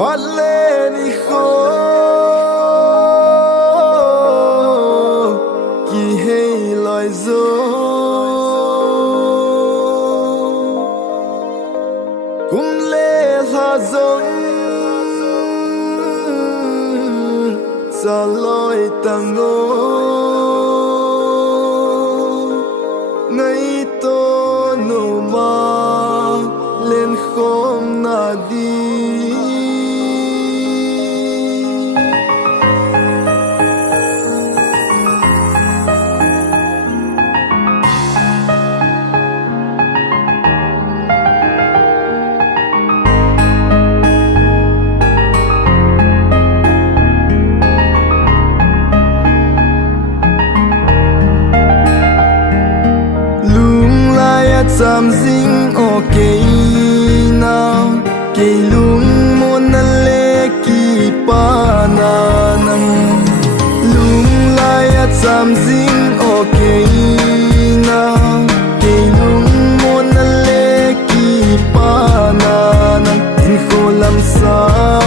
Phát lên đi khô kỳ hay lời dô cũng lê tha giống xa lối tàng ngô ngay tô nụ mà lên khóm na đi Sam zing ok now kay lung mo na leki pa na nang lung lai at sam zing ok now kay lung mo na leki pa na nang in ko lam sao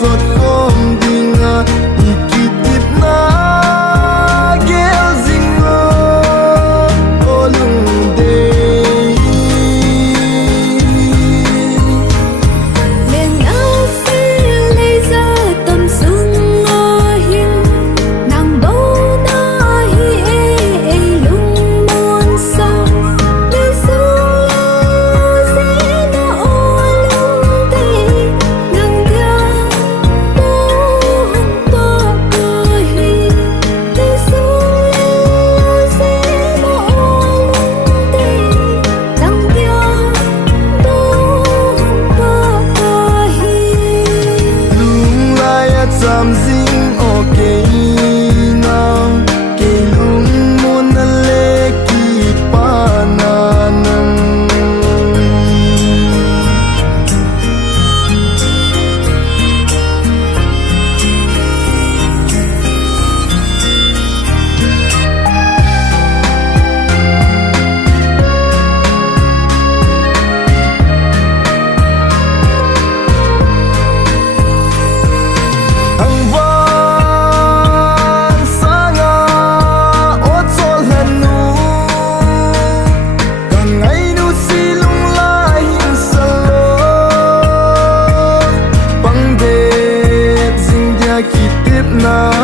zot kom dinga ikitip na gel zingo olung Sam zing ok now kay lung mo na leki pa na nang na